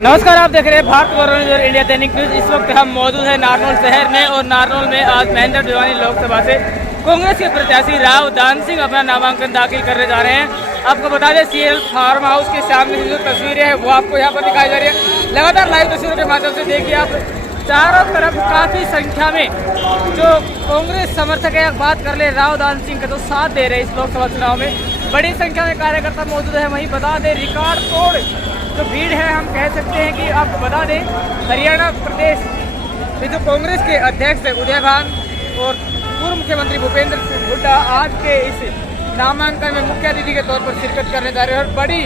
नमस्कार, आप देख रहे हैं भारत गौरव और इंडिया दैनिक न्यूज। इस वक्त हम मौजूद हैं नारनौल शहर में और नारनौल में आज महेंद्र भिवानी लोकसभा से कांग्रेस के प्रत्याशी राव दान सिंह अपना नामांकन दाखिल करने जा रहे हैं। आपको बता दें, सीएल फार्म हाउस के सामने जो तस्वीरें हैं वो आपको यहाँ पर दिखाई जा रही है। लगातार लाइव तस्वीरों के माध्यम से देखिए आप चारों तरफ काफ़ी संख्या में जो कांग्रेस समर्थक है, बात कर ले राव दान सिंह का तो साथ दे रहे हैं। इस लोकसभा चुनाव में बड़ी संख्या में कार्यकर्ता मौजूद है। वहीं बता दें, रिकॉर्ड तोड़ जो भीड़ है, हम कह सकते हैं कि आपको बता दें, हरियाणा प्रदेश में जो कांग्रेस के अध्यक्ष है उदय भान और पूर्व मुख्यमंत्री भूपेंद्र सिंह हुड्डा आज के इस नामांकन में मुख्य अतिथि के तौर पर शिरकत करने जा रहे हैं। और बड़ी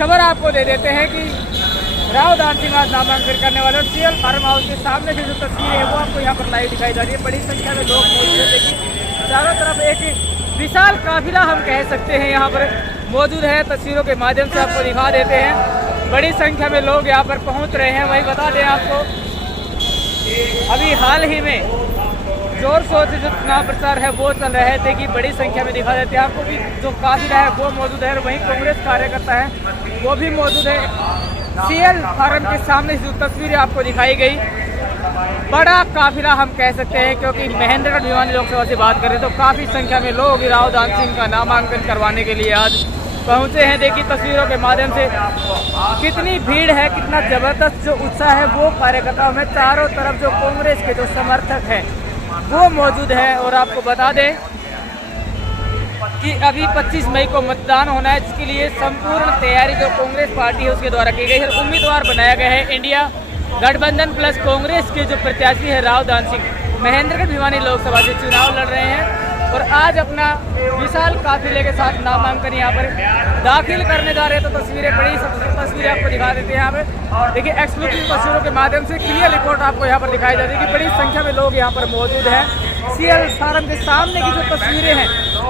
खबर आपको दे देते हैं कि राव दान सिंह आज नामांकन करने वाले। और सीएल फार्म हाउस के सामने से जो तस्वीर है वो आपको यहाँ पर लाइव दिखाई जा रही है। बड़ी संख्या में लोग मौजूद है। देखिए चारों तरफ एक विशाल काफिला हम कह सकते हैं यहाँ पर मौजूद है। तस्वीरों के माध्यम से आपको दिखा देते हैं, बड़ी संख्या में लोग यहाँ पर पहुँच रहे हैं। वही बता दें आपको, अभी हाल ही में जोर शोर से जो चुनाव प्रचार है वो चल रहे थे कि बड़ी संख्या में दिखा देते हैं आपको कि जो काफिला है वो मौजूद है। वहीं कांग्रेस कार्यकर्ता है वो भी मौजूद है। सीएल फार्म के सामने जो तस्वीरें आपको दिखाई गई, बड़ा काफिला हम कह सकते हैं, क्योंकि महेंद्र भिवानी लोकसभा से बात करें तो काफ़ी संख्या में लोग राव दान सिंह का नामांकन करवाने के लिए आज पहुंचे हैं। देखिए तस्वीरों के माध्यम से कितनी भीड़ है, कितना ज़बरदस्त जो उत्साह है वो कार्यकर्ताओं में। चारों तरफ जो कांग्रेस के जो समर्थक हैं वो मौजूद है। और आपको बता दें कि अभी 25 मई को मतदान होना है, जिसके लिए संपूर्ण तैयारी जो कांग्रेस पार्टी है उसके द्वारा की गई है। उम्मीदवार बनाया गया है इंडिया गठबंधन प्लस कांग्रेस के जो प्रत्याशी है राव दान सिंह महेंद्रगढ़ भिवानी लोकसभा से चुनाव लड़ रहे हैं। और आज अपना विशाल काफिले के साथ नामांकन यहाँ पर दाखिल करने जा रहे हैं। तो तस्वीरें, बड़ी तस्वीरें आपको दिखा देते हैं यहाँ पे। देखिए एक्सक्लूसिव तस्वीरों के माध्यम से क्लियर रिपोर्ट आपको यहाँ पर दिखाई जाती है कि बड़ी संख्या में लोग यहाँ पर मौजूद हैं। सीएल फार्म के सामने की जो तस्वीरें हैं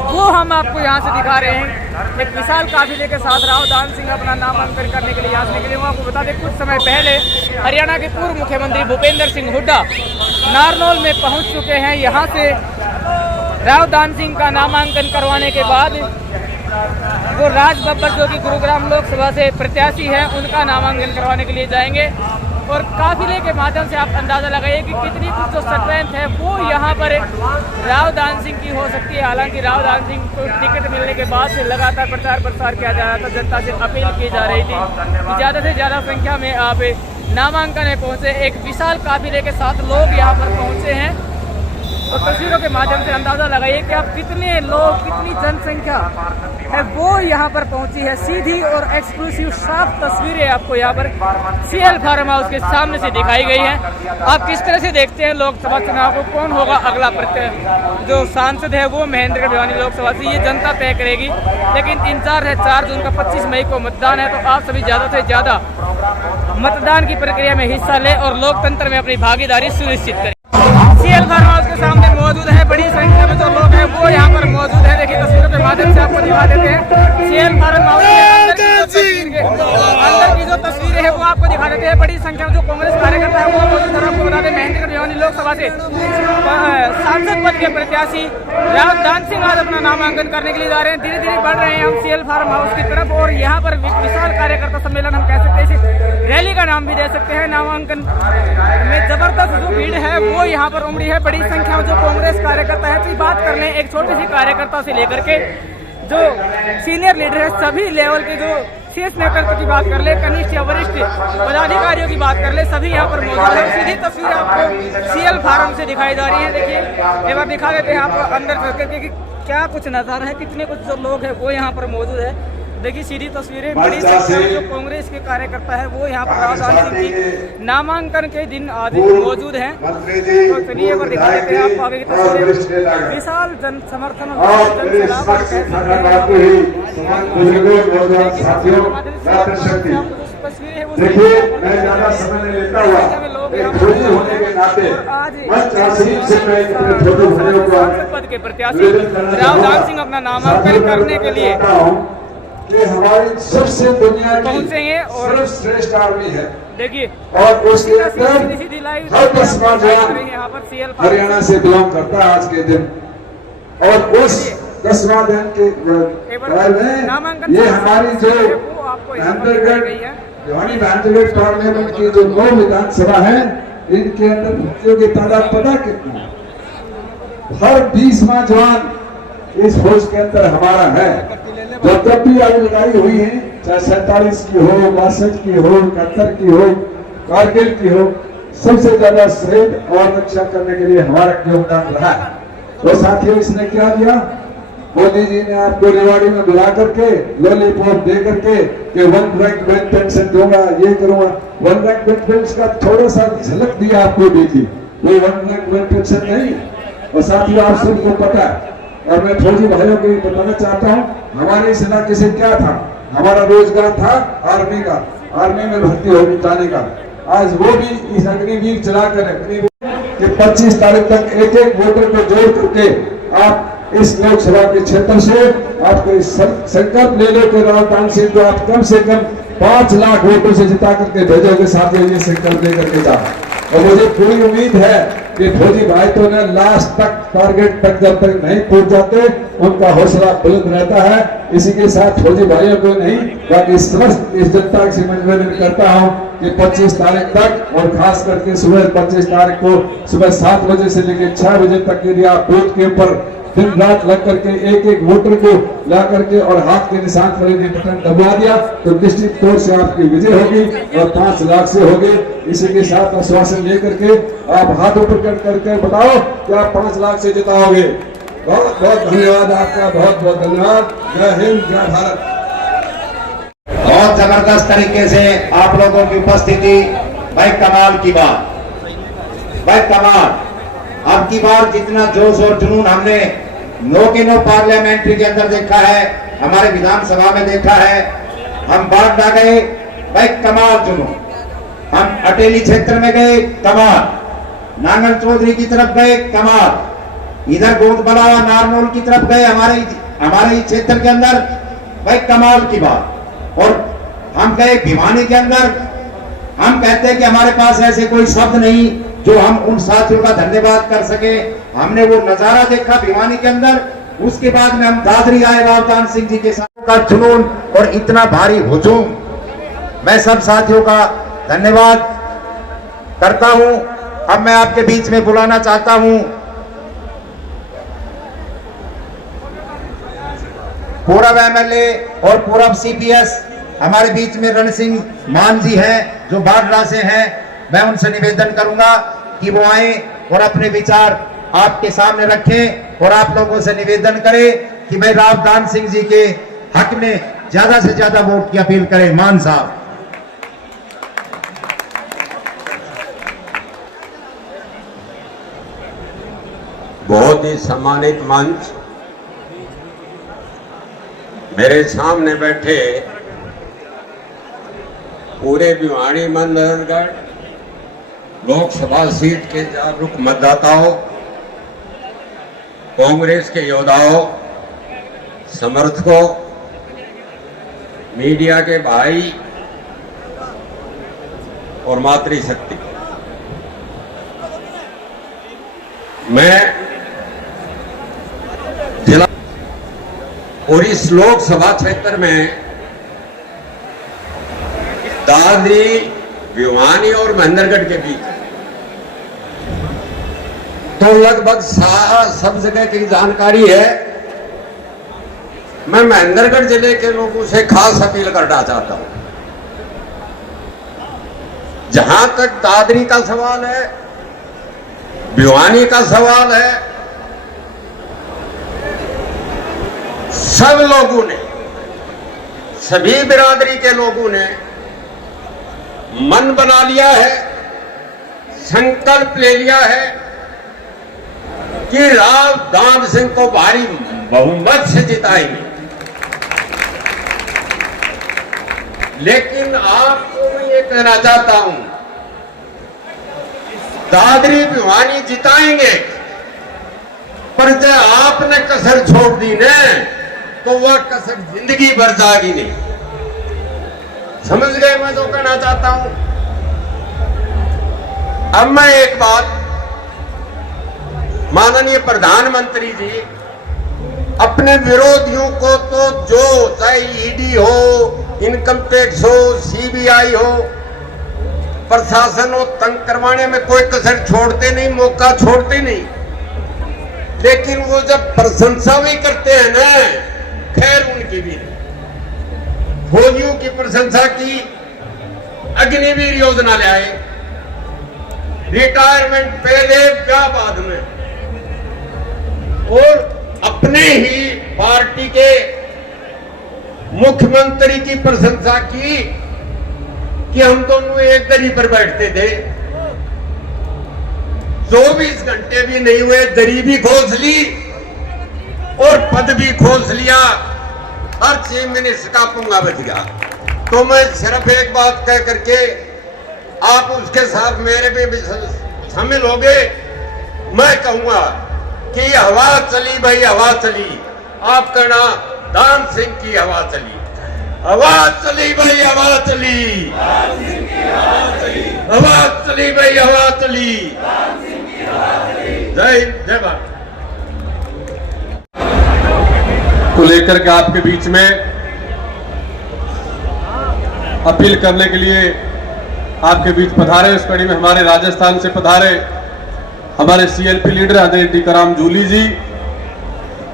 वो हम आपको यहाँ से दिखा रहे हैं। एक विशाल काफिले के साथ राव दान सिंह अपना नामांकन करने के लिए यहाँ से निकले हुए। आपको बता दें, कुछ समय पहले हरियाणा के पूर्व मुख्यमंत्री भूपेंद्र सिंह हुड्डा नारनौल में पहुँच चुके हैं। यहाँ से राव दान सिंह का नामांकन करवाने के बाद वो राज बब्बर जो कि गुरुग्राम लोकसभा से प्रत्याशी हैं उनका नामांकन करवाने के लिए जाएंगे। और काफिले के माध्यम से आप अंदाज़ा लगाइए कि कितनी कुछ जो स्ट्रेंथ है वो यहाँ पर राव दान सिंह की हो सकती है। हालांकि राव दान सिंह को टिकट मिलने के बाद से लगातार प्रचार प्रसार किया जा रहा था, जनता से अपील की जा रही थी कि ज़्यादा से ज़्यादा संख्या में आप नामांकन में पहुँचे। एक विशाल काफिले के साथ लोग यहाँ पर पहुँचे हैं। और तस्वीरों के माध्यम से अंदाज़ा लगाइए कि आप कितने लोग, कितनी जनसंख्या है वो यहाँ पर पहुँची है। सीधी और एक्सक्लूसिव साफ तस्वीरें आपको यहाँ पर सीएल फार्म हाउस के सामने से दिखाई गई हैं। आप किस तरह से देखते हैं लोकसभा चुनाव को, कौन होगा अगला जो सांसद है वो महेंद्र भिवानी लोकसभा से, ये जनता तय करेगी। लेकिन इंतजार है 4 जून का, 25 मई को मतदान है। तो आप सभी ज़्यादा से ज़्यादा मतदान की प्रक्रिया में हिस्सा लें और लोकतंत्र में अपनी भागीदारी सुनिश्चित करें। सीएल फार्म हाउस के सामने मौजूद है, बड़ी संख्या में जो लोग हैं वो यहाँ पर मौजूद है। देखिए तस्वीरों के माध्यम से आपको दिखा देते हैं। सीएल फार्म हाउस के अंदर की जो तस्वीरें हैं वो आपको दिखा देते हैं। बड़ी संख्या में जो कांग्रेस कार्यकर्ता है वो मौजूद है। आपको बता दें, महेंद्र भिवानी लोकसभा से सांसद पद के प्रत्याशी राव दान सिंह आज अपना नामांकन करने के लिए जा रहे हैं। धीरे धीरे बढ़ रहे हैं हम सीएल फार्म हाउस की तरफ। और यहाँ पर विशाल कार्यकर्ता सम्मेलन हम कह सकते हैं, रैली का नाम भी दे सकते हैं। नामांकन में जबरदस्त जो भीड़ है वो यहाँ पर उमड़ी है। बड़ी संख्या में जो कांग्रेस कार्यकर्ता है, बात कर लें एक छोटी सी कार्यकर्ता से लेकर के जो सीनियर लीडर है, सभी लेवल के जो शीर्ष नेतृत्व की बात कर ले, कनिष्ठ या वरिष्ठ पदाधिकारियों की बात कर ले, सभी यहाँ पर मौजूद है। सीधी तस्वीर आपको सीएल फार्म से दिखाई जा रही है। देखिए एक बार दिखा देते हैं आपको अंदर चल करके कि क्या कुछ नज़ारा है, कितने कुछ जो लोग हैं वो यहाँ पर मौजूद है। देखिए सीधी तस्वीरें, बड़ी संख्या में जो कांग्रेस के कार्यकर्ता है वो यहाँ पर राव दान सिंह की नामांकन के दिन आज मौजूद हैं। तो चलिए एक बार दिखा देते हैं आपको आगे की तस्वीरें। विशाल जन समर्थन तस्वीरें पद के प्रत्याशी राव दान सिंह अपना नामांकन करने के लिए ये हमारी सबसे दुनिया की पहुंचेंगे और सर्वश्रेष्ठ आर्मी है। देखिए और उसके हरियाणा से बिलोंग करता है आज के दिन। और उस 10वां दिन के ये हमारी जो महेंद्रगढ़ भिवानी मैंडेट पार्लियामेंट की जो 9 विधानसभा है, इनके अंदर भर्तियों की तादाद पता कितनी है? हर 20वां जवान इस फौज के अंदर हमारा है। जब भी आज लड़ाई हुई है, चाहे 47 की हो, 62 की हो, 71 की हो, कारगिल की हो, सबसे ज्यादा शहीद और रक्षा करने के लिए हमारा योगदान रहा है। तो साथियों, इसने क्या दिया? मोदी जी ने आपको रेवाड़ी में बुला करके लॉलीपॉप दे करके कि 1 रैंक बेंच पेंशन दूंगा, ये करूंगा। 1 रैंक बेंच पेंशन का थोड़ा सा झलक दिया आपको दी थी, वो 1 रैंक बेंच पेंशन नहीं। और साथियों, आप सबको पता है, और मैं फौजी भाइयों को बताना चाहता हूँ, हमारे इस इलाके से क्या था? हमारा रोजगार था आर्मी का, आर्मी में भर्ती हो जाने का। आज वो भी इस अग्निवीर चलाकर कि 25 तारीख तक एक वोटर को जोड़ करके आप इस लोकसभा के क्षेत्र से आपको इस संकल्प ले लो कि राहुल गांधी सिंह को आप कम से कम 5 लाख वोटों से जिता करके भेजोगे। साथियों, ये संकल्प लेकर के जाओ। और मुझे पूरी उम्मीद है कि फौजी भाई तो ने लास्ट तक टारगेट तक जब तक नहीं पहुंच जाते, उनका हौसला बुलंद रहता है। इसी के साथ फौजी भाइयों को नहीं, बाकी समस्त इस जनता से निवेदन करता हूं कि 25 तारीख तक, और खास करके सुबह 25 तारीख को सुबह 7 बजे से लेकर 6 बजे तक के लिए आप बूथ के ऊपर दिन रात लग करके एक वोटर को ला करके और हाथ के निशान पर यदि बटन दबा दिया तो निश्चित तौर से आपकी विजय होगी और 5 लाख से होगी। इसी के साथ आश्वासन लेकर के आप हाथ ऊपर करके बताओ कि आप 5 लाख से जिताओगे। बहुत बहुत धन्यवाद आपका, बहुत बहुत धन्यवाद। जय हिंद, जय भारत। बहुत जबरदस्त तरीके से आप लोगों की उपस्थिति, भाई कमाल की बात, भाई कमाल। अब की बार जितना जोश और जुनून हमने 9 के 9 पार्लियामेंट्री के अंदर देखा है, हमारे विधानसभा में देखा है, हम बागड़ा गए, भाई कमाल जुनून। हम अटेली क्षेत्र में गए, कमाल। नांगल चौधरी की तरफ गए, कमाल। इधर गोदबलावा नारनौल की तरफ गए, हमारे क्षेत्र के अंदर, भाई कमाल की बात। और हम गए भिवानी के अंदर, हम कहते हैं कि हमारे पास ऐसे कोई शब्द नहीं जो हम उन साथियों का धन्यवाद कर सके। हमने वो नजारा देखा भिवानी के अंदर, उसके बाद में हम दादरी आए रावदान सिंह जी के साथ का जुनून और इतना भारी हुजूम। मैं सब साथियों का धन्यवाद करता हूं। अब मैं आपके बीच में बुलाना चाहता हूं पूर्व एमएलए और पूर्व सीपीएस हमारे बीच में रण सिंह मान जी हैं, जो बागड़ा से हैं। मैं उनसे निवेदन करूंगा कि वो आए और अपने विचार आपके सामने रखें और आप लोगों से निवेदन करें कि भाई रावदान सिंह जी के हक में ज्यादा से ज्यादा वोट की अपील करें। मान साहब। बहुत ही सम्मानित मंच, मेरे सामने बैठे पूरे भिवानी मंडलगढ़ लोकसभा सीट के जागरूक मतदाताओं, कांग्रेस के योद्धाओं, समर्थकों, मीडिया के भाई और मातृशक्ति, मैं जिला और इस लोकसभा क्षेत्र में दादरी, भिवानी और महेंद्रगढ़ के बीच तो लगभग सब जगह की जानकारी है। मैं महेंद्रगढ़ जिले के लोगों से खास अपील करना चाहता हूं। जहां तक दादरी का सवाल है, भिवानी का सवाल है, सब लोगों ने, सभी बिरादरी के लोगों ने मन बना लिया है, संकल्प ले लिया है कि रावदान सिंह को भारी बहुमत से जिताएंगे। लेकिन आपको मैं ये कहना चाहता हूं, दादरी भिवानी जिताएंगे, पर जब आपने कसर छोड़ दी ने तो वह कसर जिंदगी भर जाएगी नहीं। समझ गए मैं जो कहना चाहता हूं? अब मैं एक बात, माननीय प्रधानमंत्री जी अपने विरोधियों को तो जो चाहे ईडी हो, इनकम टैक्स हो, सीबीआई हो, प्रशासन हो, तंग करवाने में कोई कसर छोड़ते नहीं, मौका छोड़ते नहीं। लेकिन वो जब प्रशंसा भी करते हैं ना, खैर उनकी भी, फौजियों की प्रशंसा की, अग्निवीर योजना ले आए, रिटायरमेंट पहले क्या बाद में, और अपने ही पार्टी के मुख्यमंत्री की प्रशंसा की कि हम दोनों एक दरी पर बैठते थे, 24 घंटे भी नहीं हुए, दरी भी खोस ली और पद भी खोस लिया, हर चीफ मिनिस्टर का पंगा बच गया। तो मैं सिर्फ एक बात कह करके आप उसके साथ मेरे भी शामिल हो गए, मैं कहूंगा कि हवा चली भाई, हवा चली, आप कहना दान सिंह की हवा चली, हवा चली भाई, हवा चली, हवा चली भाई, हवा चली। जय जय भारत को लेकर के आपके बीच में अपील करने के लिए आपके बीच पधारे। इस कड़ी में हमारे राजस्थान से पधारे हमारे सीएलपी लीडर आदरणीय टीकाराम जूली जी,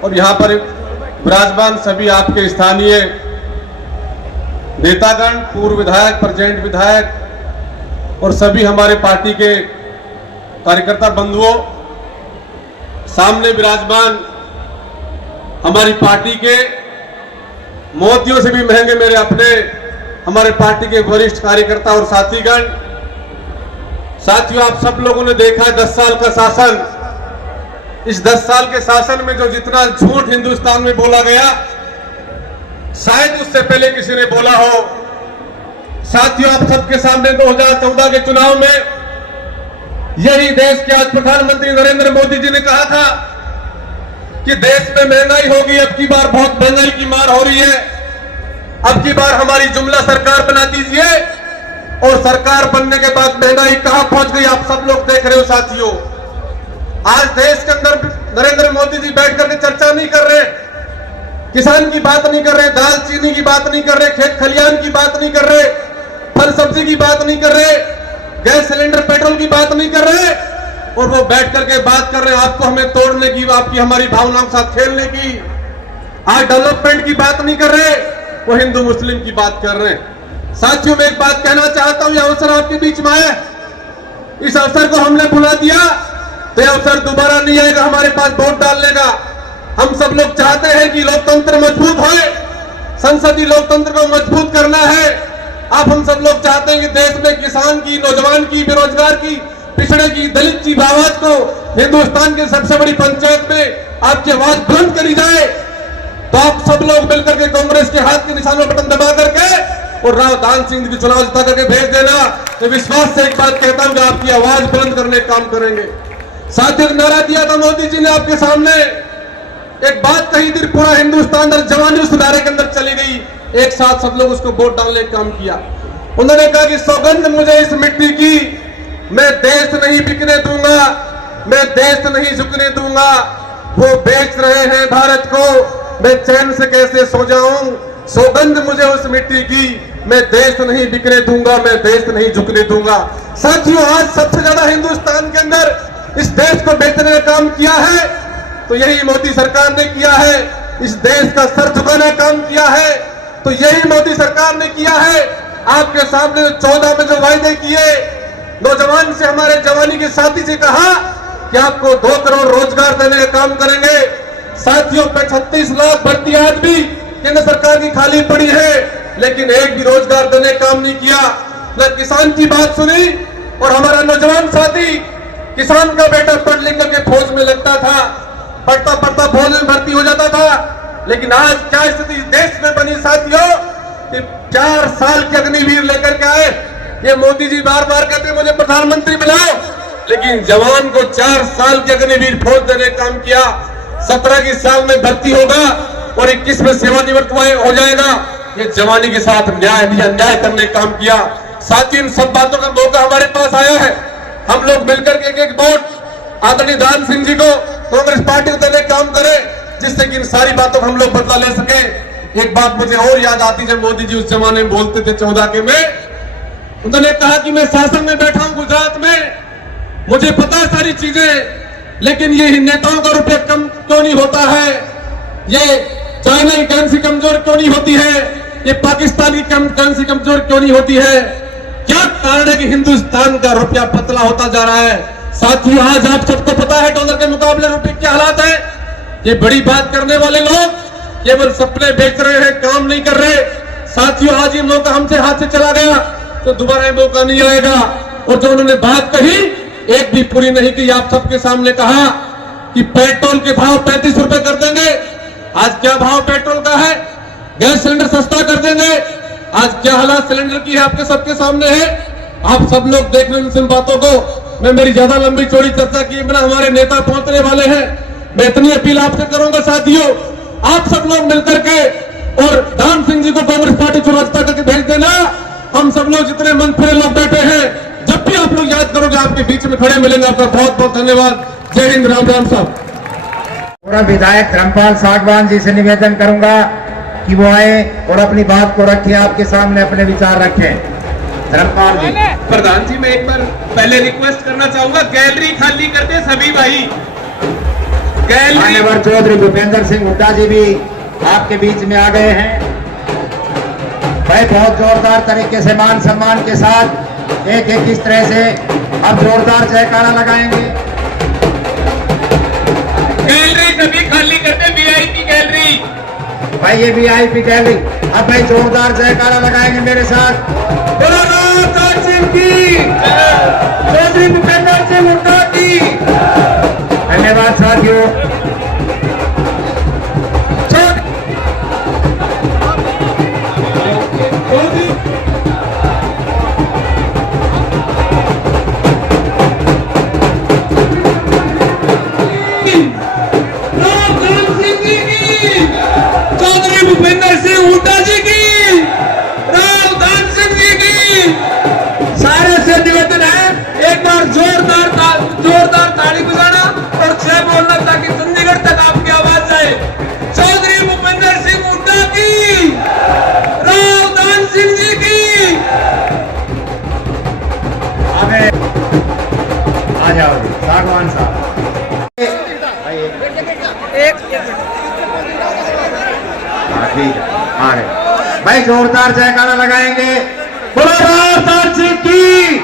और यहाँ पर विराजमान सभी आपके स्थानीय नेतागण, पूर्व विधायक, प्रेजेंट विधायक और सभी हमारे पार्टी के कार्यकर्ता बंधुओं, सामने विराजमान हमारी पार्टी के मोतियों से भी महंगे मेरे अपने हमारे पार्टी के वरिष्ठ कार्यकर्ता और साथीगण। साथियों, आप सब लोगों ने देखा 10 साल का शासन, इस 10 साल के शासन में जो जितना झूठ हिंदुस्तान में बोला गया, शायद उससे पहले किसी ने बोला हो। साथियों, आप सबके सामने 2014 के चुनाव में यही देश के आज प्रधानमंत्री नरेंद्र मोदी जी ने कहा था कि देश में महंगाई होगी, अब की बार बहुत महंगाई की मार हो रही है, अब की बार हमारी जुमला सरकार बना दीजिए। और सरकार बनने के बाद महंगाई कहां पहुंच गई आप सब लोग देख रहे हो। साथियों, आज देश के अंदर नरेंद्र मोदी जी बैठ करके चर्चा नहीं कर रहे, किसान की बात नहीं कर रहे, दाल चीनी की बात नहीं कर रहे, खेत खलियान की बात नहीं कर रहे, फल सब्जी की बात नहीं कर रहे, गैस सिलेंडर पेट्रोल की बात नहीं कर रहे, और वो बैठ करके बात कर रहे हैं आपको हमें तोड़ने की, आपकी हमारी भावनाओं के साथ खेलने की। आज डेवलपमेंट की बात नहीं कर रहे, वो हिंदू मुस्लिम की बात कर रहे हैं। साथियों, मैं एक बात कहना चाहता हूं, यह अवसर आपके बीच में है, इस अवसर को हमने बुला दिया तो यह अवसर दोबारा नहीं आएगा हमारे पास वोट डालने का। हम सब लोग चाहते हैं कि लोकतंत्र मजबूत हो, संसदीय लोकतंत्र को मजबूत करना है। आप हम सब लोग चाहते हैं कि देश में किसान की, नौजवान की, बेरोजगार की, पिछड़े की, दलित की आवाज को हिंदुस्तान की सबसे बड़ी पंचायत में आपकी आवाज बुलंद करी जाए। तो आप सब लोग मिलकर के कांग्रेस के हाथ के निशान में बटन दबा करके और राव दान सिंह की चुनाव जिता करके भेज देना। तो विश्वास से एक बात कहता हूं कि आपकी आवाज बुलंद करने का काम करेंगे। साथियों, नारा दिया था मोदी जी ने आपके सामने, एक बात कही थी, पूरा हिंदुस्तान जवानी उस नारे के अंदर चली गई, एक साथ सब लोग उसको वोट डालने का काम किया। उन्होंने कहा कि सौगंध मुझे इस मिट्टी की, मैं देश नहीं बिकने दूंगा, मैं देश नहीं झुकने दूंगा, वो बेच रहे हैं भारत को, मैं चैन से कैसे सो जाऊं। सौगंध मुझे उस मिट्टी की, मैं देश नहीं बिकने दूंगा, मैं देश नहीं झुकने दूंगा। साथियों, आज सबसे ज्यादा हिंदुस्तान के अंदर इस देश को बेचने का काम किया है तो यही मोदी सरकार ने किया है, इस देश का सर झुकाना काम किया है तो यही मोदी सरकार ने किया है। आपके सामने 14 में जो वायदे किए, नौजवान से, हमारे जवानी के साथी से कहा कि आपको 2 करोड़ रोजगार देने का काम करेंगे। साथियों, 36 लाख भर्ती आज भी केंद्र सरकार की खाली पड़ी है, लेकिन एक भी रोजगार देने का काम नहीं किया। न किसान की बात सुनी, और हमारा नौजवान साथी, किसान का बेटा पढ़ लिख करके फौज में लगता था, पढ़ता पढ़ता फौज में भर्ती हो जाता था, लेकिन आज क्या स्थिति देश में बनी साथियों कि 4 साल के अग्निवीर लेकर के आए। ये मोदी जी बार बार कहते हैं मुझे प्रधानमंत्री बनाओ, लेकिन जवान को 4 साल के अग्निवीर फौज देने का काम किया। 17 की साल में भर्ती होगा और 21 में सेवानिवृत्त हो जाएगा। ये जवानी के साथ न्याय भी अन्याय करने का काम किया। साथ ही इन सब बातों का मौका हमारे पास आया है। हम लोग मिलकर के एक वोट आदरणीय दान सिंह जी को कांग्रेस पार्टी को देने का काम करें, जिससे कि इन सारी बातों को हम लोग बदला ले सके। एक बात मुझे और याद आती, जब मोदी जी उस जमाने में बोलते थे 14 के में, उन्होंने कहा कि मैं शासन में बैठा हूं गुजरात में, मुझे पता है सारी चीजें, लेकिन ये नेताओं का रुपया कम क्यों नहीं होता है, ये चाइना की करेंसी कमजोर क्यों नहीं होती है, ये पाकिस्तानी करेंसी कमजोर क्यों नहीं होती है, क्या कारण है कि हिंदुस्तान का रुपया पतला होता जा रहा है। साथियों, आज आप सबको पता है डॉलर के मुकाबले रुपये क्या हालात है। ये बड़ी बात करने वाले लोग केवल सपने बेच रहे हैं, काम नहीं कर रहे। साथियों, आज ये मौका हमसे हाथ से चला गया तो दोबारा ये मौका नहीं आएगा। और जो उन्होंने बात कही एक भी पूरी नहीं की। आप सबके सामने कहा कि पेट्रोल के भाव 35 रुपए कर देंगे। आज क्या भाव पेट्रोल का है? गैस सिलेंडर सस्ता कर देंगे। आज क्या हालात सिलेंडर की है आपके सबके सामने है। आप सब लोग देख रहे हैं इन बातों को। मैं मेरी ज्यादा लंबी चौड़ी चर्चा किए बिना, हमारे नेता पहुंचने वाले हैं। मैं इतनी अपील आपसे करूंगा साथियों, आप सब लोग मिलकर के और दान सिंह जी को कांग्रेस पार्टी चुनाव करके भेज देना। हम सब लोग जितने मंच पर लोग बैठे हैं, जब भी आप लोग याद करोगे आपके बीच में खड़े मिलेंगे। आपका बहुत बहुत धन्यवाद। जय हिंद। राम राम साहब। पूरा विधायक धर्मपाल सागवान जी से निवेदन करूंगा कि वो आए और अपनी बात को रखें, आपके सामने अपने विचार रखें। धर्मपाल जी। प्रधान जी, मैं एक बार पहले रिक्वेस्ट करना चाहूंगा, गैलरी खाली करते सभी भाई। मान्यवर चौधरी भूपेंद्र सिंह हुड्डा जी भी आपके बीच में आ गए हैं। भाई बहुत जोरदार तरीके से मान सम्मान के साथ एक एक इस तरह से अब जोरदार जयकारा लगाएंगे। गैलरी सभी खाली करते, वीआईपी गैलरी। भाई ये वीआईपी गैलरी, अब भाई जोरदार जयकारा लगाएंगे मेरे साथ। चौधरी भूपेंद्र सिंह हुड्डा की धन्यवाद साथियों। चौधरी भूपेंद्र सिंह हुड्डा जी की, राव दान सिंह जी की, सारे से निवेदन है एक बार जोरदार ताली बजाना और जय बोलना, ताकि चंडीगढ़ तक आपकी आवाज जाए। चौधरी भूपेंद्र सिंह हुड्डा की, राव दान सिंह जी की। आगे आ जाओ सागवान साहब। ठीक है, आ गए भाई। जोरदार जयकारा लगाएंगे। बोलो राव दान सिंह की,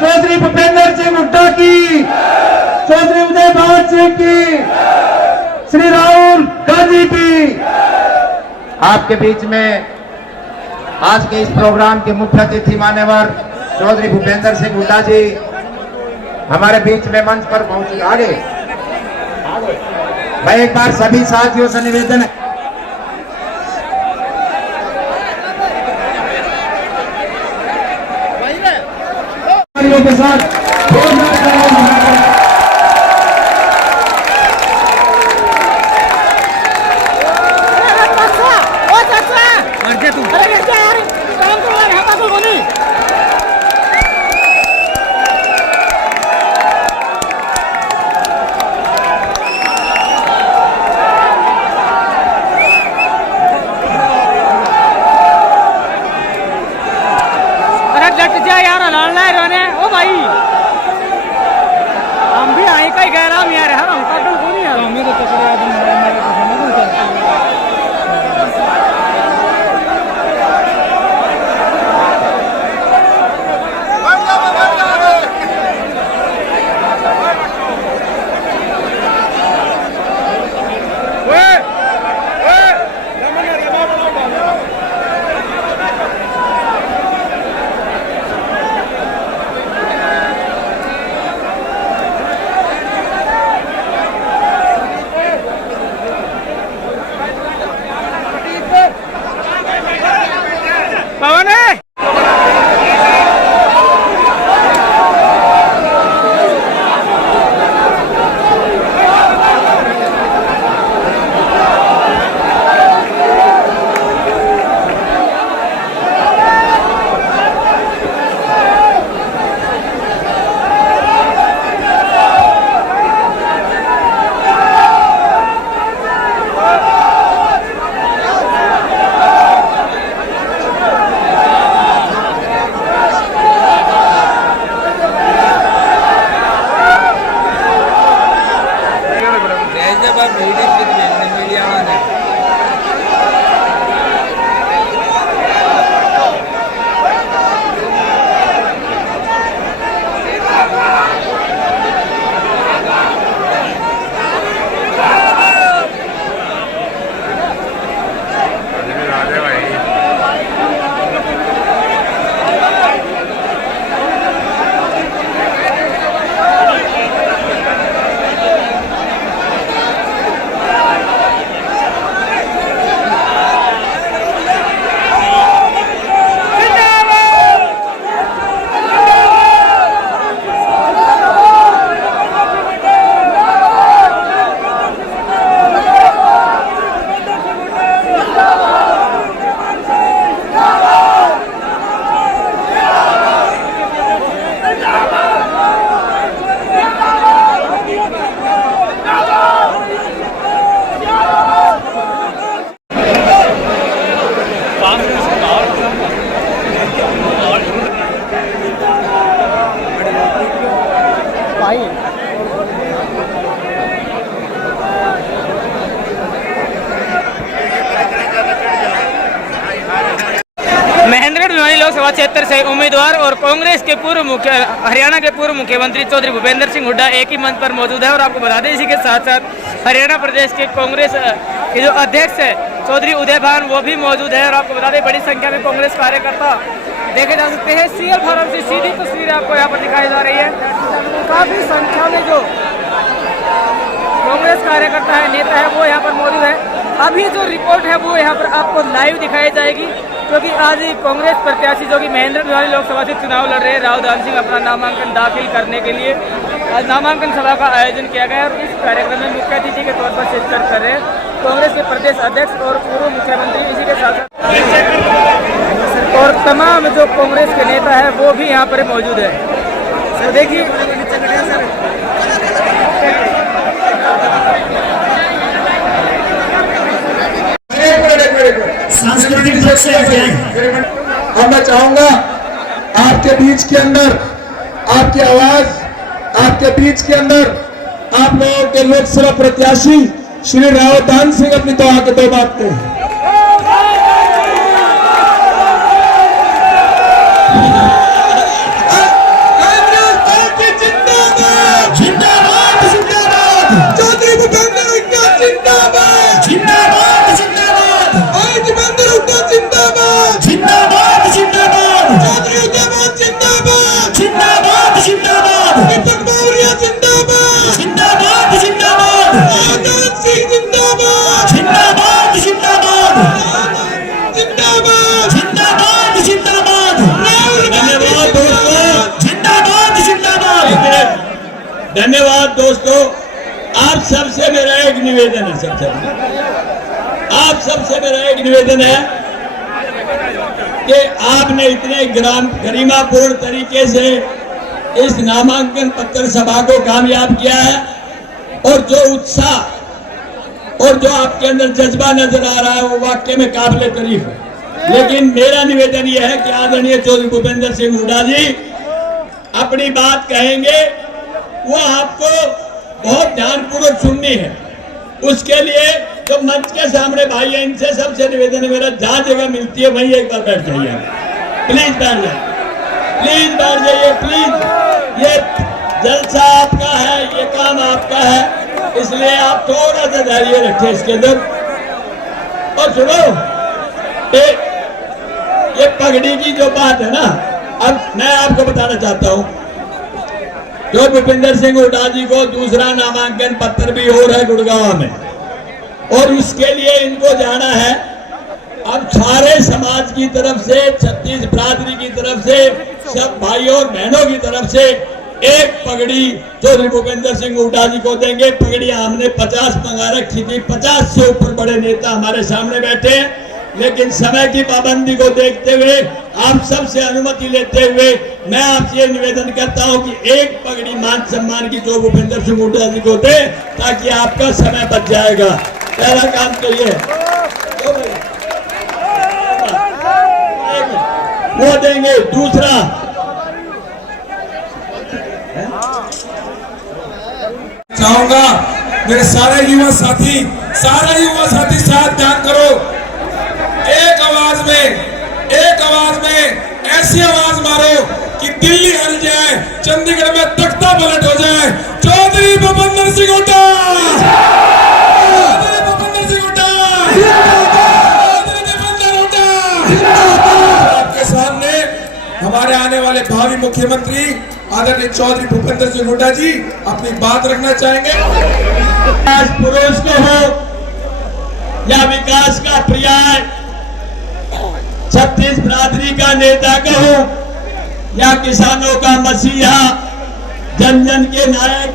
चौधरी भूपेंद्र सिंह हुड्डा की, चौधरी उदय भान सिंह की, श्री राहुल गांधी की। आपके बीच में आज के इस प्रोग्राम के मुख्य अतिथि मान्यवर चौधरी भूपेंद्र सिंह हुड्डा जी हमारे बीच में मंच पर पहुंचे। आगे भाई एक बार सभी साथियों से निवेदन है, के साथ यार लाना है रोने ओ भाई, हम भी आई का ही कह रहा हूँ यार, हम काटल को नहीं यार, हमें तो पकड़े आदमी हमारे को समझ नहीं आता। लोकसभा क्षेत्र से उम्मीदवार और कांग्रेस के हरियाणा के पूर्व मुख्यमंत्री चौधरी भूपेंद्र सिंह हुड्डा एक ही मंच पर मौजूद है। और आपको बता दें इसी के साथ साथ हरियाणा प्रदेश के कांग्रेस के जो अध्यक्ष है चौधरी उदय भान वो भी मौजूद है। और आपको बता दें बड़ी संख्या में कांग्रेस कार्यकर्ता देखे जा सकते हैं। सीएल फार्म से सीधी तस्वीरें आपको यहाँ पर दिखाई जा रही है। काफी संख्या में जो कांग्रेस कार्यकर्ता है, नेता है, वो यहाँ पर मौजूद है। अभी जो रिपोर्ट है वो यहाँ पर आपको लाइव दिखाई जाएगी, क्योंकि आज कांग्रेस प्रत्याशी जो कि महेंद्र भिवानी लोकसभा से चुनाव लड़ रहे हैं, राव दान सिंह, अपना नामांकन दाखिल करने के लिए आज नामांकन सभा का आयोजन किया गया। और इस कार्यक्रम में मुख्य अतिथि के तौर पर शिरकत कर रहे हैं कांग्रेस के प्रदेश अध्यक्ष और पूर्व मुख्यमंत्री। इसी के साथ और तमाम जो कांग्रेस के नेता है वो भी यहाँ पर मौजूद है। तो देखिए सांस्कृतिक पक्ष से और मैं चाहूंगा आपके बीच के अंदर आपकी आवाज, आपके बीच के अंदर आप लोगों के लोकसभा प्रत्याशी श्री राव दान सिंह अपनी तो आके दो बात कहें। चौधरी भूपेंद्र हुड्डा जिंदाबाद, जिंदाबाद, जिंदाबाद। भूपेंद्र हुड्डा जिंदाबाद, जिंदाबाद, जिंदाबाद। चौधरी उदयभान जिंदाबाद, जिंदाबाद, जिंदाबाद। दीपक मौर्य जिंदाबाद, जिंदाबाद, जिंदाबाद। दान सिंह जिंदाबाद, जिंदाबाद, जिंदाबाद, जिंदाबाद, जिंदाबाद, जिंदाबाद। धन्यवाद दोस्तों, जिंदाबाद, जिंदाबाद। धन्यवाद दोस्तों। आप सबसे मेरा एक निवेदन है, आप सबसे मेरा एक निवेदन है कि आपने इतने गरिमापूर्ण तरीके से इस नामांकन पत्र सभा को कामयाब किया है और जो उत्साह और जो आपके अंदर जज्बा नजर आ रहा है वो वाकई में काबिले तारीफ है। लेकिन मेरा निवेदन यह है कि आदरणीय चौधरी भूपेंद्र सिंह हुड्डा जी अपनी बात कहेंगे, वो आपको बहुत ध्यानपूर्वक सुननी है। उसके लिए जो मंच के सामने भाई है इनसे सबसे निवेदन है मेरा, जहां जगह मिलती है वहीं एक बार बैठ जाइए, प्लीज बैठ जाइए, प्लीज बैठ जाइए, प्लीज। ये जलसा आपका है, ये काम आपका है, इसलिए आप थोड़ा सा धैर्य रखें इसके अंदर। और सुनो, ये पगड़ी की जो बात है ना, अब मैं आपको बताना चाहता हूं, जो भूपेंद्र सिंह हुड्डा जी को दूसरा नामांकन पत्र भी हो रहा है गुड़गांव में, और उसके लिए इनको जाना है। अब सारे समाज की तरफ से, छत्तीस बिरादरी की तरफ से, सब भाइयों और बहनों की तरफ से एक पगड़ी चौधरी भूपेंद्र सिंह हुड्डा जी को देंगे। पगड़ी हमने 50 मंगा रखी थी, 50 से ऊपर बड़े नेता हमारे सामने बैठे हैं, लेकिन समय की पाबंदी को देखते हुए, आप सबसे अनुमति लेते हुए मैं आपसे निवेदन करता हूं कि एक पगड़ी मान सम्मान की जो भूपेंद्र सिंह हुड्डा जी को दे, ताकि आपका समय बच जाएगा। पहला काम तो ये वो देंगे। दूसरा, चाहूंगा मेरे सारे युवा साथी साथ ध्यान करो, एक आवाज में ऐसी आवाज मारो कि दिल्ली हिल जाए, चंडीगढ़ में तख्ता पलट हो जाए। चौधरी भूपेंद्र सिंह हुड्डा, चौधरी भूपेंद्र सिंह हुड्डा, चौधरी भूपेंद्र हुड्डा। आपके सामने हमारे आने वाले भावी मुख्यमंत्री आदरणीय चौधरी भूपेंद्र सिंह हुड्डा जी अपनी बात रखना चाहेंगे। पुरुष को हो या विकास का पर्याय, छत्तीस बिरादरी का नेता कहो या किसानों का मसीहा, जन जन के नायक,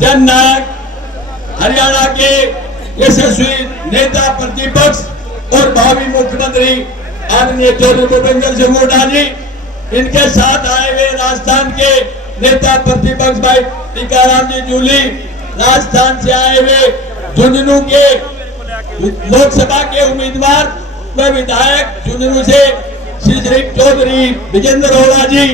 जन नायक, हरियाणा के यशस्वी नेता प्रतिपक्ष और भावी मुख्यमंत्री आदरणीय चौधरी भूपेंद्र सिंह हुड्डा जी, इनके साथ आए हुए राजस्थान के नेता प्रतिपक्ष भाई टीकाराम जी जूली, राजस्थान से आए हुए झुंझुनू के लोकसभा के उम्मीदवार व विधायक झुंझुनू से श्री चौधरी विजेंद्र होड़ा जी,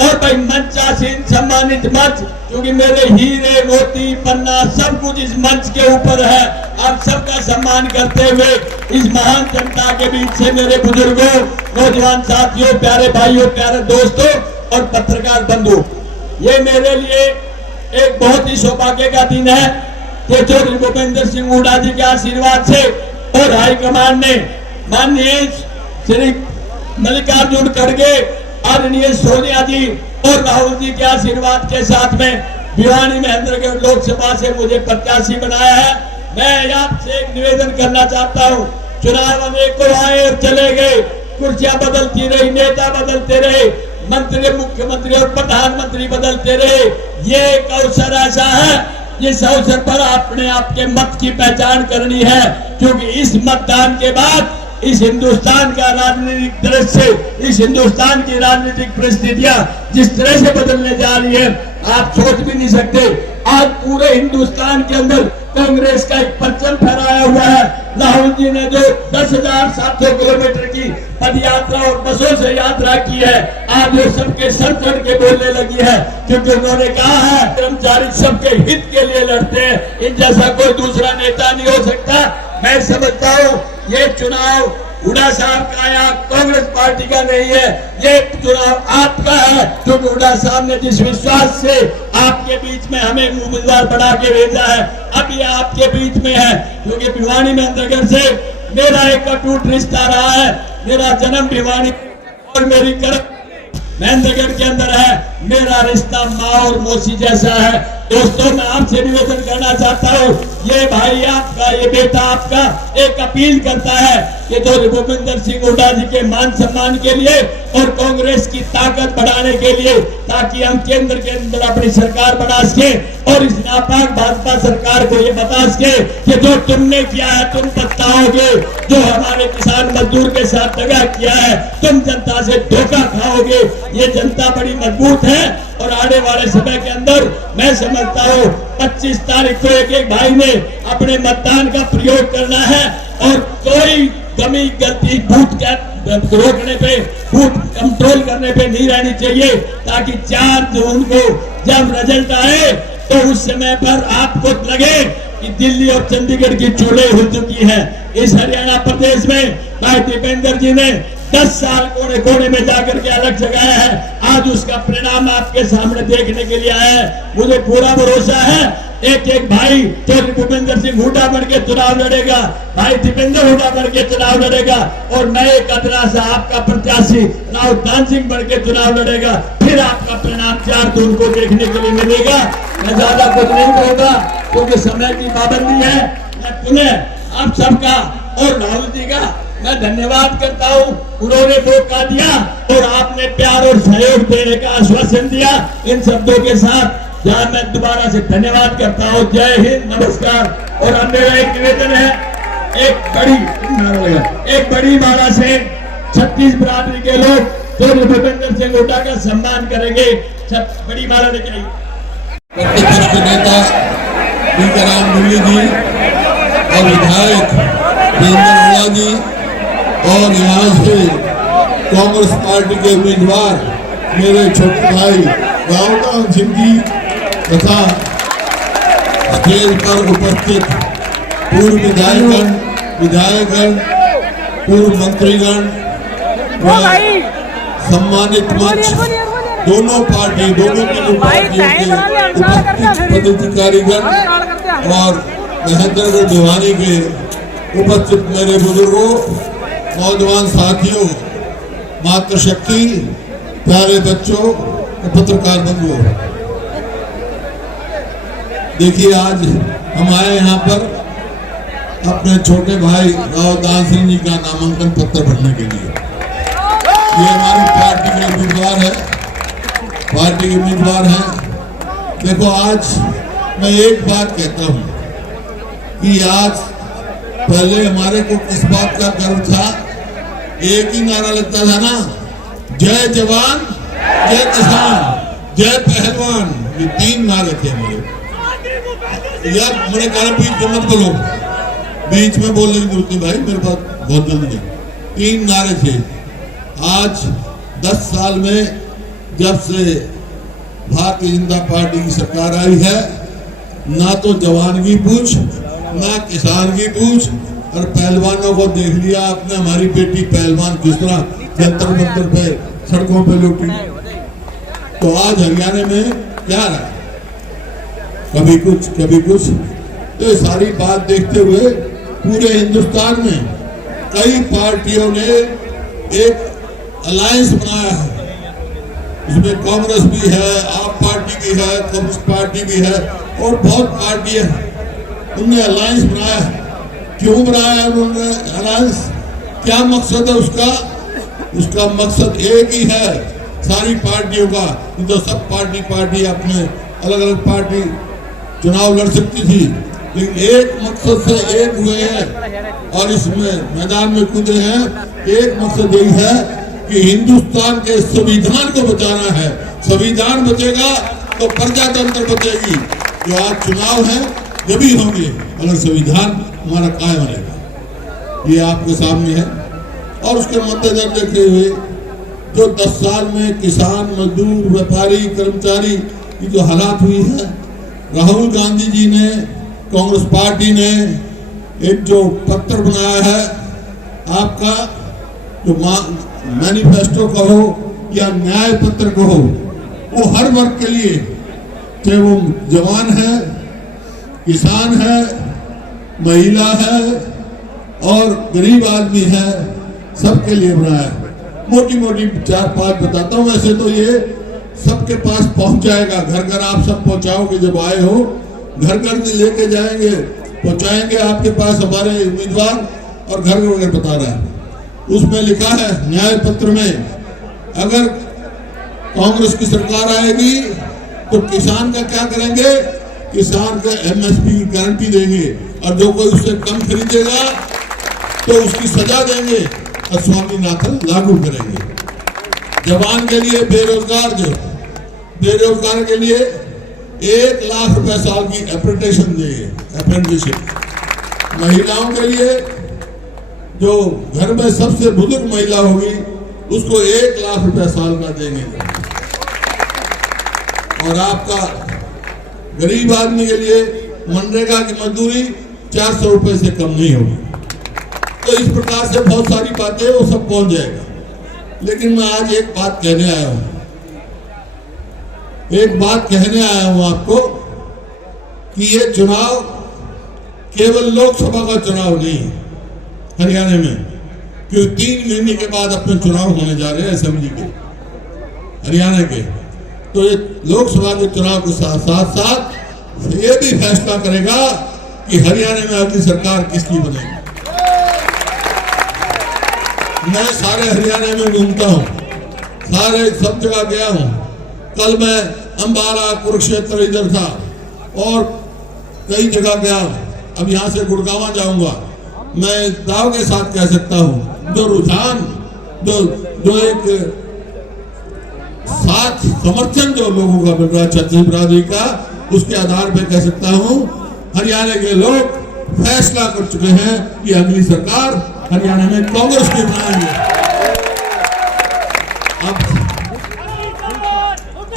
और भाई मंचासीन सम्मानित मंच, क्योंकि मेरे हीरे मोती पन्ना सब कुछ इस मंच के ऊपर है। आप सबका सम्मान करते हुए इस महान जनता के बीच से मेरे बुजुर्गों, नौजवान साथियों, प्यारे भाइयों, प्यारे दोस्तों और पत्रकार बंधु, ये मेरे लिए एक बहुत ही सौभाग्य का दिन है कि चौधरी भूपेंद्र सिंह हुड्डा जी के आशीर्वाद से और हाईकमान ने माननीय श्री मल्लिकार्जुन खड़गे, आदरणीय सोनिया जी और राहुल जी के आशीर्वाद के साथ में भिवानी महेंद्रगढ़ लोकसभा से मुझे प्रत्याशी बनाया है। मैं आपसे एक निवेदन करना चाहता हूं, चुनाव अनेकों आए और चले गए, कुर्सियां बदलती रही, नेता बदलते रहे, मंत्री, मुख्यमंत्री और प्रधानमंत्री बदलते रहे। ये एक अवसर ऐसा है जिस अवसर पर अपने आपके मत की पहचान करनी है, क्योंकि इस मतदान के बाद इस हिंदुस्तान का राजनीतिक दृश्य, इस हिंदुस्तान की राजनीतिक परिस्थितियां जिस तरह से बदलने जा रही है, आप सोच भी नहीं सकते। आज पूरे हिंदुस्तान के अंदर कांग्रेस का एक परचम फहराया हुआ है। राहुल जी ने जो 10,700 किलोमीटर की पद यात्रा और बसों से यात्रा की है, आज वो सबके सर चढ़ के बोलने लगी है, क्योंकि उन्होंने कहा है कर्मचारी सबके हित के लिए लड़ते हैं, इन जैसा कोई दूसरा नेता नहीं हो सकता। मैं समझता हूँ ये चुनाव हुड्डा साहब का या कांग्रेस पार्टी का नहीं है, ये चुनाव आपका है, क्योंकि हुड्डा साहब ने जिस विश्वास से आपके बीच में हमें उम्मीदवार बना के भेजा है, अब ये आपके बीच में है। क्योंकि भिवानी महेंद्रगढ़ से मेरा एक अटूट रिश्ता रहा है, मेरा जन्म भिवानी और मेरी कर्म महेंद्रगढ़ के अंदर है, मेरा रिश्ता माँ और मौसी जैसा है। दोस्तों, मैं आपसे निवेदन करना चाहता हूँ, ये भाई आपका, ये बेटा आपका एक अपील करता है कि जो भूपेंद्र सिंह हुड्डा जी के मान सम्मान के लिए और कांग्रेस की ताकत बढ़ाने के लिए, ताकि हम केंद्र के अंदर अपनी सरकार बना सके और इस नापाक भाजपा सरकार को ये बता सके कि जो तुमने किया है तुम पछताओगे, जो हमारे किसान मजदूर के साथ दगा किया है तुम जनता से धोखा खाओगे। ये जनता बड़ी मजबूत है और आने वाले समय के अंदर मैं समझता हूँ 25 तारीख को एक भाई ने अपने मतदान का प्रयोग करना है और कोई कमी गलती बूथ रोकने पे, बूथ कंट्रोल करने पे नहीं रहनी चाहिए, ताकि 4 जून को जब रिजल्ट आए तो उस समय पर आपको लगे कि दिल्ली और चंडीगढ़ की चूड़े हो चुकी है। इस हरियाणा प्रदेश में भाई दीपेंद्र जी ने 10 साल कोने कोने में जाकर के अलग जगाया है, आज उसका परिणाम आपके सामने देखने के लिए आया है। मुझे पूरा भरोसा है एक एक भाई चौधरी भूपेंद्र सिंह हुड्डा बन के चुनाव लड़ेगा, भाई दीपेंद्र हुड्डा बन के चुनाव लड़ेगा और नए कदरा से आपका प्रत्याशी राहुल दान सिंह बन के चुनाव लड़ेगा। फिर आपका परिणाम 4 जून को देखने के लिए मिलेगा। मैं ज्यादा कुछ नहीं कहूंगा क्योंकि समय की पाबंदी है। मैं पुनः आप सबका और राहुल जी का मैं धन्यवाद करता हूँ, उन्होंने मौका दिया और आपने प्यार और सहयोग देने का आश्वासन दिया। इन शब्दों के साथ जहाँ मैं दोबारा से धन्यवाद करता हूँ। जय हिंद, नमस्कार। और अब मेरा एक निवेदन है, एक बड़ी माला से 36 बिरादरी के लोग चौधरी भूपेंद्र सिंह हुड्डा का सम्मान करेंगे। बड़ी माला लेके आइए। प्रतिपक्ष के नेता टीकाराम जूली जी और विधायक वीरेंद्र हुड्डा जी और यहाँ से कांग्रेस पार्टी के उम्मीदवार मेरे छोटे भाई राहुल दान सिंह जी तथा स्टेज पर उपस्थित पूर्व विधायकगण, पूर्व मंत्रीगण, सम्मानित मंच, दोनों पार्टियों के उपस्थित पदाधिकारीगण और महेंद्रगढ़ भिवानी के उपस्थित मेरे बुजुर्गों, नौजवान साथियों, मातृशक्ति, प्यारे बच्चों, पत्रकार बंधुओं, देखिए आज हम आए यहाँ पर अपने छोटे भाई राहुल दान सिंह जी का नामांकन पत्र भरने के लिए। ये हमारी पार्टी के उम्मीदवार है, पार्टी के उम्मीदवार हैं। देखो आज मैं एक बात कहता हूँ कि आज पहले हमारे को किस बात का गर्व था, एक ही नारा लगता था ना, जय जवान जय किसान जय पहलवान, ये 3 नारे थे हमारे। यार मैंने कहा बीच में मत बोलो, बीच में बोलने की जरूरत नहीं भाई, मेरे पास बहुत जल्दी है। 3 नारे थे। आज 10 साल में जब से भारतीय जनता पार्टी की सरकार आई है, ना तो जवान की पूछ, ना किसान की पूछ, और पहलवानों को देख लिया आपने। हमारी बेटी पहलवान किस तरह जंतर मंतर पे सड़कों पे लूटी। तो आज हरियाणा में क्या रहा, कभी कुछ कभी कुछ। तो ये सारी बात देखते हुए पूरे हिंदुस्तान में कई पार्टियों ने एक अलायंस बनाया है। इसमें कांग्रेस भी है, आप पार्टी भी है, कम्युनिस्ट पार्टी भी है और बहुत पार्टियां हैं। उनने अलायंस बनाया है। क्यों बनाया है उन्होंने अलायंस? क्या मकसद है उसका? उसका मकसद एक ही है सारी पार्टियों का। तो सब पार्टी अपने अलग अलग पार्टी चुनाव लड़ सकती थी, लेकिन एक मकसद से एक हुए हैं और इसमें मैदान में कूदे हैं। एक मकसद यही है कि हिंदुस्तान के संविधान को बचाना है। संविधान बचेगा तो प्रजातंत्र बचेगी। जो आज चुनाव है जब भी होंगे अगर संविधान हमारा कायम रहेगा। ये आपके सामने है। और उसके मद्देनजर देखते हुए जो 10 साल में किसान, मजदूर, व्यापारी, कर्मचारी की जो हालात हुई है, राहुल गांधी जी ने, कांग्रेस पार्टी ने एक जो पत्र बनाया है आपका, जो मैनिफेस्टो कहो या न्याय पत्र कहो, वो हर वर्ग के लिए, चाहे वो जवान है, किसान है, महिला है और गरीब आदमी है, सबके लिए बनाया है। मोटी मोटी 4-5 बताता हूँ। वैसे तो ये सबके पास पहुंच जाएगा, घर घर आप सब पहुंचाओगे। जब आए हो घर घर लेके जाएंगे, पहुंचाएंगे आपके पास हमारे उम्मीदवार, और घर घर बता रहा है। उसमें लिखा है न्याय पत्र में, अगर कांग्रेस की सरकार आएगी तो किसान का क्या करेंगे? किसान का MSP की गारंटी देंगे, और जो कोई उससे कम खरीदेगा तो उसकी सजा देंगे और स्वामीनाथन लागू करेंगे। जवान के लिए, बेरोजगार के लिए 1 लाख रुपए साल की अप्रेंटिसशिप देंगे, अप्रेंटिसशिप। महिलाओं के लिए, जो घर में सबसे बुजुर्ग महिला होगी उसको 1 लाख रुपए साल का देंगे। और आपका गरीब आदमी के लिए मनरेगा की मजदूरी 400 रुपए से कम नहीं होगी। तो इस प्रकार से बहुत सारी बातें वो सब पहुंच जाएगा। लेकिन मैं आज एक बात कहने आया हूं आपको कि ये चुनाव केवल लोकसभा का चुनाव नहीं है हरियाणा में, क्योंकि 3 महीने के बाद अपने चुनाव होने जा रहे हैं असेंबली के, हरियाणा के। तो ये लोकसभा के चुनाव के साथ साथ ये भी फैसला करेगा कि हरियाणा में अगली सरकार किसकी बनेगी। मैं सारे हरियाणा में घूमता हूँ, सब जगह गया हूँ। कल मैं अंबाला, कुरुक्षेत्र इधर था और कई जगह गया। अब यहाँ से गुड़गांव जाऊंगा। मैं दाव के साथ कह सकता हूँ, जो रुझान, जो एक साथ समर्थन जो लोगों का मिल रहा है छत्तीस बिरादरी का, उसके आधार पर कह सकता हूँ हरियाणा के लोग फैसला कर चुके हैं कि अगली सरकार हरियाणा में कांग्रेस की बनाएंगे।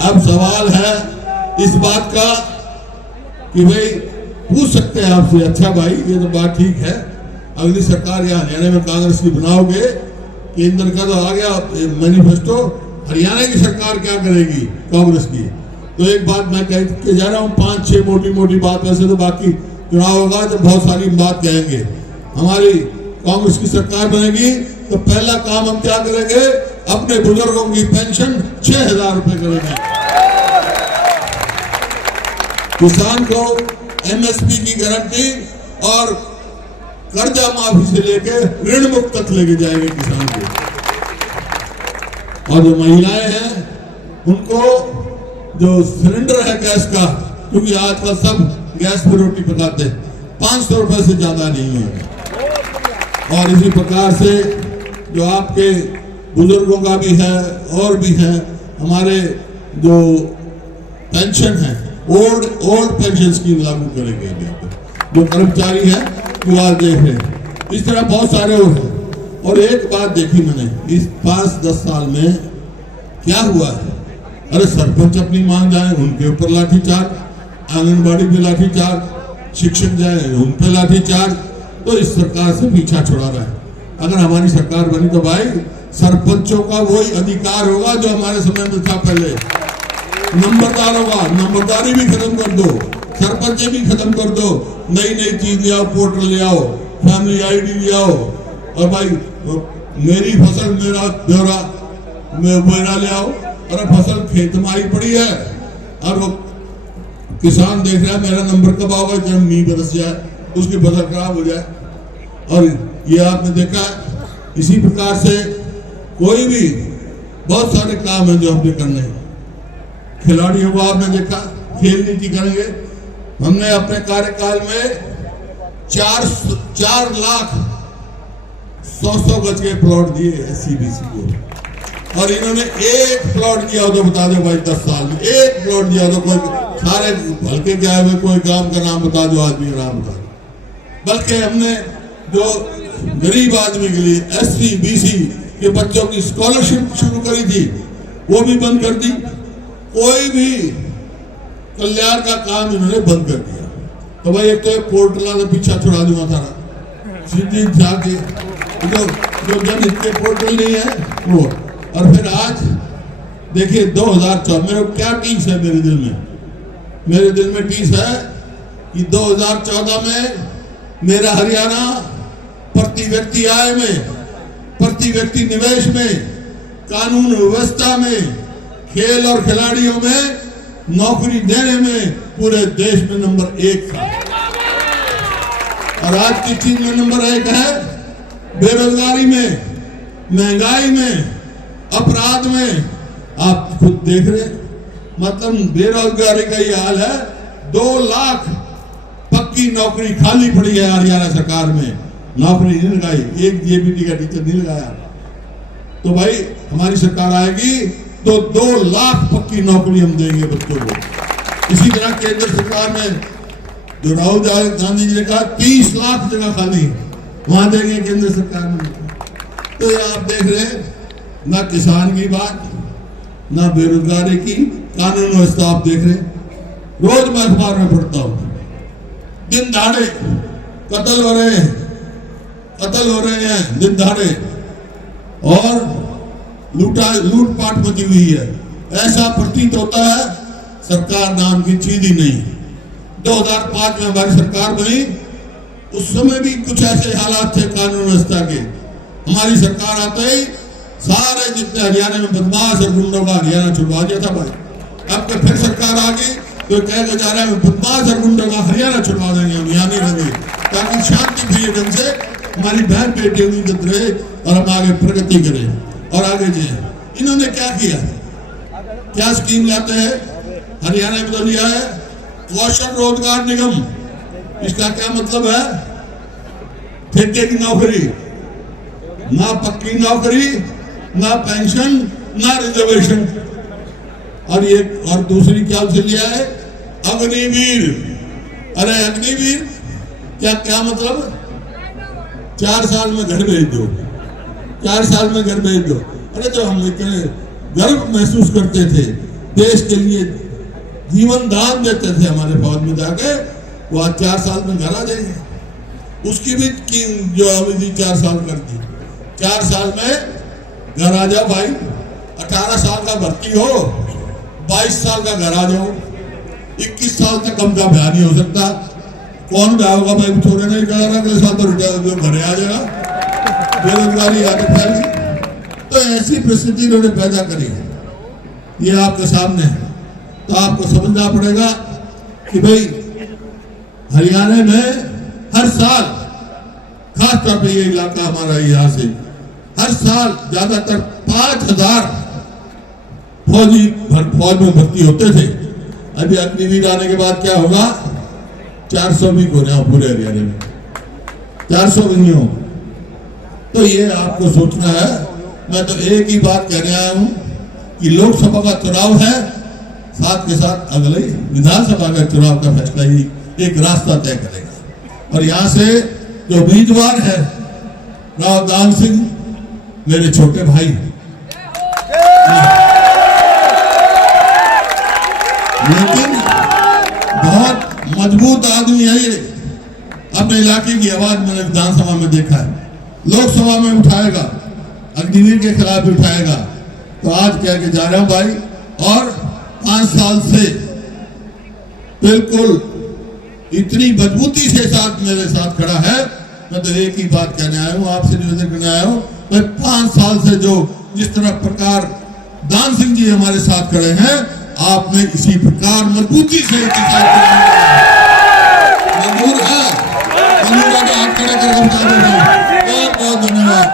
अब सवाल है इस बात का कि भाई पूछ सकते हैं आपसे, अच्छा भाई ये तो बात ठीक है, अगली सरकार यहाँ हरियाणा में कांग्रेस की बनाओगे, केंद्र का तो आ गया मैनिफेस्टो, हरियाणा की सरकार क्या करेगी कांग्रेस की? तो एक बात मैं कह के जा रहा हूँ, 5-6 मोटी बात। वैसे तो बाकी चुनाव होगा तो बहुत सारी बात कहेंगे। हमारी कांग्रेस की सरकार बनेगी तो पहला काम हम क्या करेंगे? अपने बुजुर्गों की पेंशन 6,000 रुपए करेंगे। किसान को MSP की गारंटी और कर्जा माफी से लेके ऋण मुक्त तक लेके जाएंगे किसान को। और जो महिलाएं हैं उनको जो सिलेंडर है गैस का, क्योंकि आजकल सब गैस पर रोटी पकाते हैं, 500 रुपए से ज्यादा नहीं है। और इसी प्रकार से जो आपके बुजुर्गों का भी है और भी है, हमारे जो पेंशन है ओल्ड पेंशन स्कीम लागू करेंगे। जो कर्मचारी है वो आज देख रहे हैं, इस तरह बहुत सारे और हैं। और एक बात देखी मैंने इस 5-10 साल में क्या हुआ है, अरे सरपंच अपनी मांग जाए उनके ऊपर लाठीचार्ज, आंगनबाड़ी पे लाठीचार्ज, शिक्षक जाए उन पे लाठीचार्ज। तो इस सरकार से पीछा छुड़ा रहा है। अगर हमारी सरकार बनी तो भाई सरपंचों का वही अधिकार होगा जो हमारे समय में था पहले। नंबरदार होगा, नंबरदारी भी खत्म कर दो, सरपंच भी खत्म कर दो, नई नई चीज ले आओ, पोर्टल ले आओ, फैमिली आईडी ले आओ, और भाई मेरी फसल मेरा ब्यौरा मेरा ले आओ। अरे फसल खेत में आई पड़ी है और वो किसान देख रहा है मेरा नंबर कब आओगे, जब मींह बरस जाए उसकी फसल खराब हो जाए। और ये आपने देखा इसी प्रकार से कोई भी बहुत सारे काम है जो हमने करने हैं। खिलाड़ियों को आपने देखा खेल नीति करेंगे, हमने अपने कार्यकाल में 4,00,100 गज के प्लॉट दिए SCBC को, और इन्होंने एक प्लॉट दिया हो तो बता दो भाई 10 साल में एक प्लॉट दिया तो कोई सारे हल्के के आए हुए कोई गांव का नाम बता दो, आदमी का नाम बता दो। बल्कि हमने जो गरीब आदमी के लिए SCBC के बच्चों की स्कॉलरशिप शुरू करी थी वो भी बंद कर दी। कोई भी कल्याण का काम इन्होंने बंद कर दिया। तो भाई एक तो पोर्टल से पीछा छुड़ा दूंगा था सीधी जाके जो जन इतने पोर्टल नहीं है वो। और फिर आज देखिए 2014 मेरे क्या टीस है मेरे दिल में टीस है कि 2014 में मेरा हरियाणा प्रति व्यक्ति आय में, प्रति व्यक्ति निवेश में, कानून व्यवस्था में, खेल और खिलाड़ियों में, नौकरी देने में पूरे देश में नंबर 1 था। और आज की चीज में नंबर 1 है बेरोजगारी में, महंगाई में, अपराध में। आप खुद देख रहे, मतलब बेरोजगारी का ये हाल है। 2 लाख पक्की नौकरी खाली पड़ी है हरियाणा सरकार में, नौकरी नहीं लगाई, एक JBT का टीचर नहीं लगाया। तो भाई हमारी सरकार आएगी तो 2 लाख पक्की नौकरी हम देंगे बच्चों को। इसी तरह केंद्र सरकार में जो राहुल गांधी जी ने कहा 30 लाख जगह खाली वहां देंगे केंद्र सरकार में। तो ये आप देख रहे हैं ना किसान की बात, ना बेरोजगारी की, कानून व्यवस्था आप देख रहे हैं। रोज मैं अखबार में पढ़ता हूं दिन दहाड़े कत्ल हो रहे हैं दिन दहाड़े, और लूटपाट मची हुई है। ऐसा प्रतीत होता है सरकार नाम की चीज ही नहीं। 2005 में हमारी सरकार बनी, उस समय भी कुछ ऐसे हालात थे कानून व्यवस्था के। हमारी सरकार आते ही सारे जितने हरियाणा में बदमाश और गुंडों का हरियाणा छुड़वा दिया था भाई। अब तो फिर सरकार आ गई तो कहकर जा रहा है बदमाश और गुंडों का हरियाणा छुड़वा देंगे हम, यहाँ नहीं रहेंगे, ताकि शांति प्रिय ढंग से हमारी बहन बेटियों की इज्जत रहे और हम आगे प्रगति करें और आगे जाए। इन्होंने क्या किया, क्या स्कीम लाते हैं हरियाणा में तो लिया है कौशल रोजगार निगम। इसका क्या मतलब है, ठेके की नौकरी, ना पक्की नौकरी, ना पेंशन, ना रिजर्वेशन। और ये और दूसरी क्या से लिया है अग्निवीर। अरे अग्निवीर क्या मतलब, 4 साल में घर भेज दो, 4 साल में घर भेज दो। अरे जो हम इतने गर्व महसूस करते थे, देश के लिए जीवन दान देते थे हमारे फौज में जाके, वो आज 4 साल में घर आ जाएंगे। उसकी भी जो अवधि 4 साल कर दी, 4 साल में घर आ जाओ भाई। 18 साल का भर्ती हो, 22 साल का घर आ जाओ, 21 साल तक कम का ब्याह नहीं हो सकता। कौन ब्याह होगा भाई, छोड़े नहीं कर रहा, अगले साल तो रिटायर घरे आ जाएगा, बेरोजगारी आगे फैल। तो ऐसी परिस्थिति इन्होंने पैदा करी है, ये आपके सामने है। तो आपको समझना पड़ेगा कि भाई हरियाणा में हर साल, खासतौर पर ये इलाका हमारा यहाँ से हर साल ज्यादातर 5000 फौज में भर्ती होते थे। अभी अग्निवीर आने के बाद क्या होगा, 400 भी हो रहे पूरे हरियाणा में, 400 भी नहीं हो। तो ये आपको सोचना है। मैं तो एक ही बात कहने आया हूं कि लोकसभा का चुनाव है, साथ के साथ अगले विधानसभा का चुनाव का फैसला ही एक रास्ता तय करेगा। और यहाँ से जो उम्मीदवार है राव दान सिंह, मेरे छोटे भाई, लेकिन बहुत मजबूत आदमी है ये। अपने इलाके की आवाज मैंने विधानसभा में देखा है, लोकसभा में उठाएगा, अग्निवीर के खिलाफ भी उठाएगा। तो आज कह के जा रहा हूं भाई, और 5 साल से बिल्कुल इतनी मजबूती से साथ मेरे साथ खड़ा है। मैं तो एक ही बात कहने आया हूं, आपसे निवेदन करने आया हूं। मैं 5 साल से जो जिस तरह प्रकार दान सिंह जी हमारे साथ खड़े हैं, आपने इसी प्रकार मजबूती से मंजूर है। हाथ खड़े करके बहुत बहुत धन्यवाद।